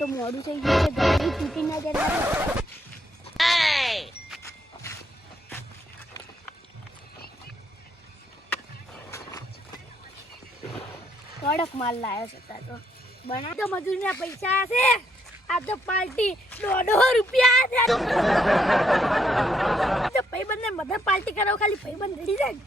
તો મોડું થઈ ગયું છે ગાડી તૂટી ના જાય કડક માલ લાવ્યો છે તાર તો બના તો મજૂરીના પૈસા છે આ તો પાર્ટી 150 રૂપિયા છે તો ભાઈબંધને બધા પાર્ટી કરાવો ખાલી ભાઈબંધ રેડી જાય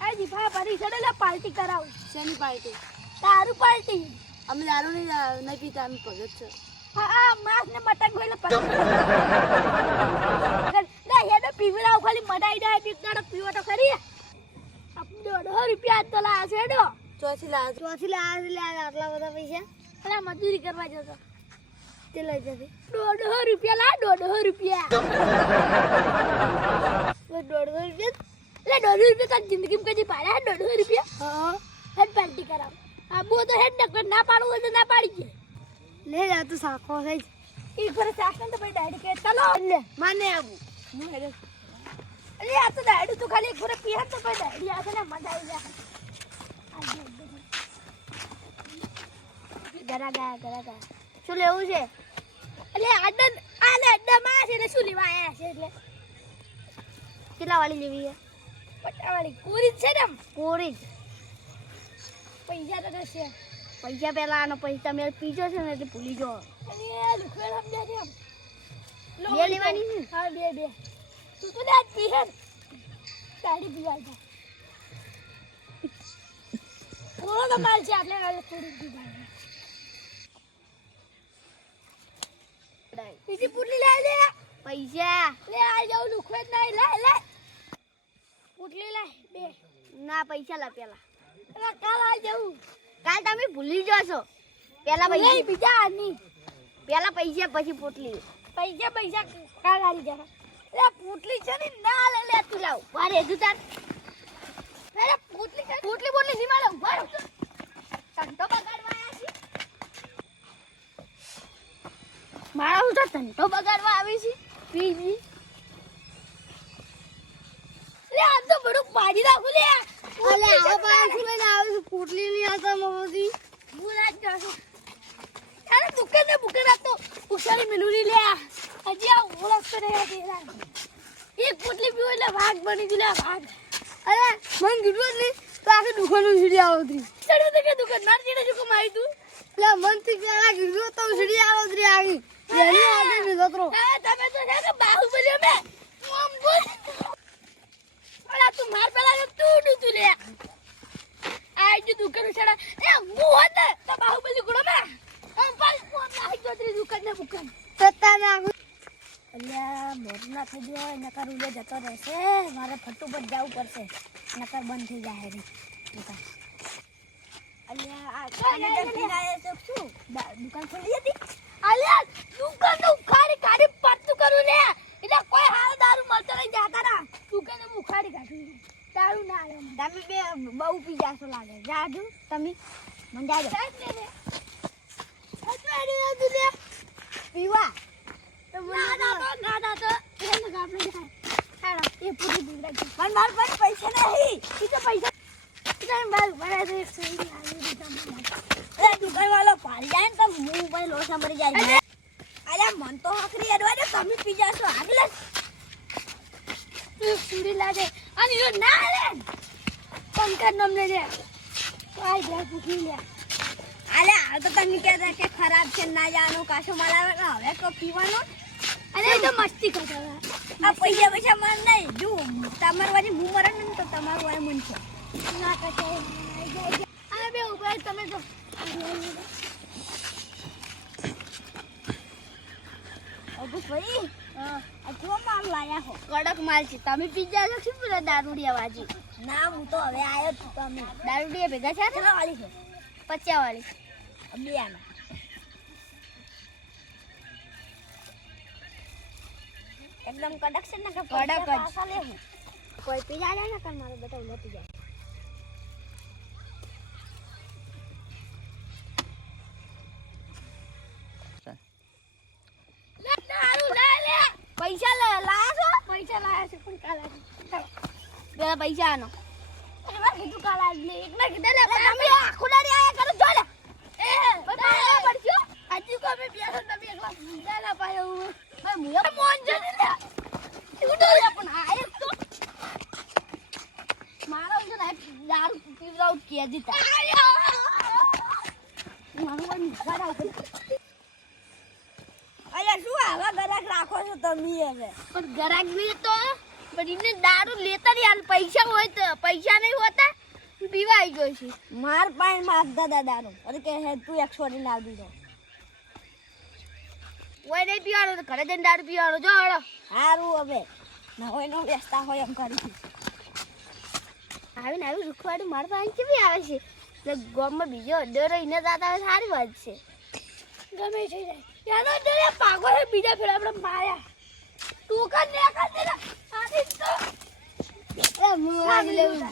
આ જીભા પરી સડેલા પાર્ટી કરાવ શેની પાર્ટી તારું પાર્ટી અમે દારૂ નહીં પીતા અમે ભગત છે હા માસ ને મટન ગોલે પગત ના હેડો પીવરાવ ખાલી મડાઈ જાય પીતાડો પીવો તો ખરી 150 રૂપિયા તો લા છે હેડો ચોથી લા આટલા બધા પૈસા અલા મજૂરી કરવા જતો તે લઈ જશે 150 રૂપિયા લા 150 રૂપિયા 150 રૂપિયા લે 150 રૂપિયા તારી જિંદગીમાં કદી પાડ્યા 150 રૂપિયા હા હેડ પાર્ટી કરાવ આ બો તો હેડ ના પાડું હોય તો ના પાડી છે લે જા તું સાખો છે એક પર સાખન તો ભાઈ ડાડી કે ચલો લે માને આવું હું હેડ અરે આ તો ડાડી તું ખાલી એક પર પીહા તો ભાઈ ડાડી આ ને મજા આવી જાય ગરા શું લેવું છે અલે આડન આલે અડ્ડામાં છે ને શું લેવા આયા છે એટલે કેટલા વાળી લેવી છે પટાવાળી કોરી છે ને કોરી પૈસા તો છે પૈસા પેલા આનો પૈસા મેં પીજો છે ને એટલે ભૂલી જો અરે લુખેડ સમજ્યા છે બે લેવાની છે હા બે તું તો ના પી હે તારી પીવા છે થોડો માલ છે એટલે થોડી પીવા બીજી પુટલી લે લે પૈસા લે આ જાવ લુખેડ નહીં લે પુટલી લે બે ના પૈસા લા પેલા અરે કાલ આ જાઉં કાલ તમે ભૂલી જશો પેલા પૈસા બીજા આની પેલા પૈસા પછી પોટલી પૈસા કાલ આલી જા લે પોટલી છે ને ના લે તું લાવ મારે દુતાર અરે પોટલી ની મારે ઉભા રહો તંટો બગાડવા આયા છે મારા હું તો તંટો બગાડવા આવી છે પીજી લે આ તો બડું પાડી નાખું લે અલે આવો પાછી લઈને આવે છે પોટલી ની આતા મોદી ભૂલા જ જાશું અરે દુકાને બુકરા તો ઉસારી મિલુરી લે હજી આ ઓળખ કરે દેલા એક પોટલી પીવો એટલે ભાગ બની ગયો ભાગ અરે મન કીધું ને તો આખી દુકાનો સીડી આવતી ચડો તો કે દુકાન માર ચીડે શું કમાઈ તું લે મન થી પેલા કીધું તો સીડી આવતી આવી એની આગળ ની જતરો તમે તો છે કે બાહુબલી મે ઓમ બોલ અલા તું માર પેલા તું લે આઈ જો દુકાન છડા એ હું હોત તો બાહુબલી ગુડો મે એમ પાલ કોમ નાખી ગોતરી દુકાન ને બુકાન તતા ના અલ્યા મોરના થઈ ગયો નકર ઉલે જતો રહેશે મારે ફટુ પર જવું પડશે નકર બંધ થઈ જાય રે દુકાન અલ્યા આ કાને દફીન આયે તો શું દુકાન ખોલી હતી અલ્યા દુકાન તો ઉખાડી પત્તું કરું લે એટલે કોઈ હાલ દારૂ મળતો નહીં જાતા ના દુકાને ઉખાડી કાઢું દારૂ ના આવે તમે બે બહુ પી જાશો લાગે જાજુ તમે મન જાજો પીવા તો ના તો એને ગાપને ખાડા એ પૂરી દીકરા છે મન માર પર પૈસા નહીં ઈ તો પૈસા તમે બાર ભરા દે સુઈ આવી દીધા અરે દુકાન વાળો પાડી જાય તો હું ભાઈ લોસા મરી જાય અરે મન તો હકરી એડવા દે તમે પી જાશો આગળ સુરી લાગે અને યો ના લે પંકજ નામ લે લે આઈ ગ્લાસ પૂછી લે અલે આ તો તમે કહેતા કે ખરાબ છે ના જાનો કાશો મારા હવે તો પીવાનો અરે તો મસ્તી કરતા આ પૈસા મન નહીં જો તમાર વાળી હું મરણ ને તો તમારું વાય મન છે ના કશે આ બે ઉભા તમે તો અબુ ભાઈ આ જો માલ લાયા હો કડક માલ છે તમે પીજા છો શું પેલા દારૂડિયા વાજી ના હું તો હવે આયો છું તમે દારૂડિયા ભેગા છે કેટલા વાળી છે 50 વાળી બે આના एकदम कड़क से ना कड़क पासा ले कोई पी जा ना कर मारो बेटा ले पी जा ले दारू ले ले पैसा लाया છો પણ કાલા છે બે પૈસા આનો અરે માર કીધું તું કાલ આજ લે એક ના કીધા લે તમે આખો દાડી આયા કરો જો લે એ બતાવો પડજો આજે કો મે પિયા તમે એકલા ભૂંડા ના પાયો મે મુયા મોન જને લે ઉડો પણ આય તો મારા ઉડો ના દારૂ પીવરાવ કે દીતા મારું ગાડા ઉપર અલ્યા શું આવા ગરાક રાખો છો તમે હવે પણ ગરાક બી તો પણ એને દારૂ લેતા નહીં હાલ પૈસા હોય તો પૈસા નહીં હોતા પીવા આવી ગયો છે માર પાણી માં દાદા દારૂ અરે કે હે તું એક છોડી ના દીધો ઓય નહીં પીવાનો તો ઘરે જઈને દારૂ પીવાનો જો હળો સારું હવે ના હોય નો વ્યસ્તા હોય એમ કરી આવીને આવી રૂખવાડું મારતા અહીં કેવી આવે છે એટલે ગામમાં બીજો અડ્ડો રહીને જાતા હોય સારી વાત છે ગમે થઈ જાય યાનો ડરે પાગો છે બીજા ફેર આપણે માર્યા તું કર ને કર દે આથી તો એ મોરાગ લેવું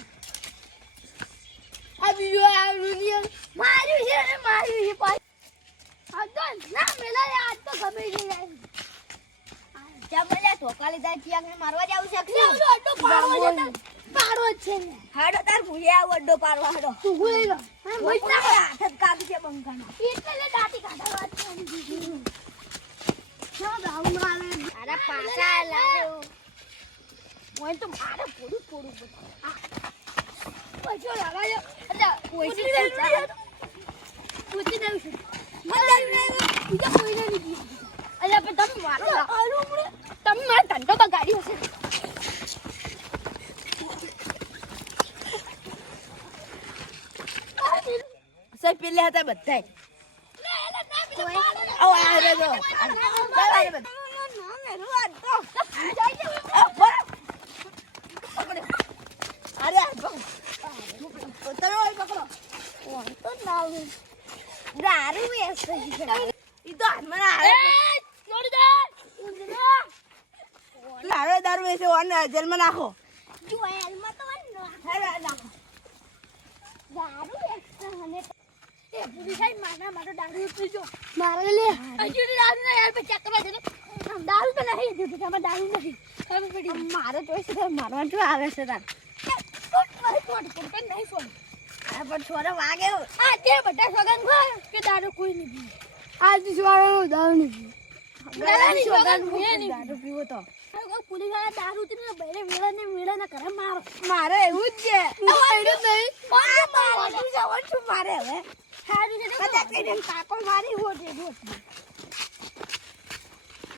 આ બીજો આ રૂનિયન માર્યું છે ને માર્યું છે પાછું આ તો ના મેલા આજ તો ગમે થઈ જાય જમલે ઠોકાલી જાય ચિયાંગ ને મારવા જાવ છે અડ્ડો પાડવો છે પાડવો છે હાડો તાર ભૂલે આવ અડ્ડો પાડવા હાડો તું ભૂલી ગયો હા ભૂલ ના હાથ જ કાપી છે બંકાના એટલે લે દાટી કાઢા વાત કરી શું ગાઉન આવે અરે પાછા લાગે ઓય તો મારે પોડું બધા પછી લગાયો એટલે કોઈથી પૂછી દઉં છું મને બીજા કોઈને નહીં અલ્યા પણ તમે મારો તમે મારો ધંધો બગાડ્યો છે સઈ પેલે હતા બધાય આવ આ રે જો અરે પકડો દારૂ વેચે ઈ તો હાથમાં આવે લાવે દારૂ વેચે અને જેલમાં નાખો જોયેલમાં તો નાખો દારૂ એક્સ્ટ્રા મને એ પૂરી સાઈડ માના મારો દારૂ પીજો મારે લે હજુ દારૂ ના યાર પછી ચકવા દે દારૂ તો નહીં દીધું તમે દારૂ નથી ખબર પડી મારો તો છે મારવા જો આવે છે તાર છોડ નહીં છોડ આ પણ છોરા વાગે આ તે બધા સગન ભાઈ કે દારૂ કોઈ નહીં પીવે આજ દિવાળો દારૂ નહીં પીવે દારૂ પીવો તો પુલિસ વાળા દારૂ થી બહેરે વેળા ના કરે મારો મારે એવું જ છે મારે હવે કદાચ કઈને કાકો મારી હોટ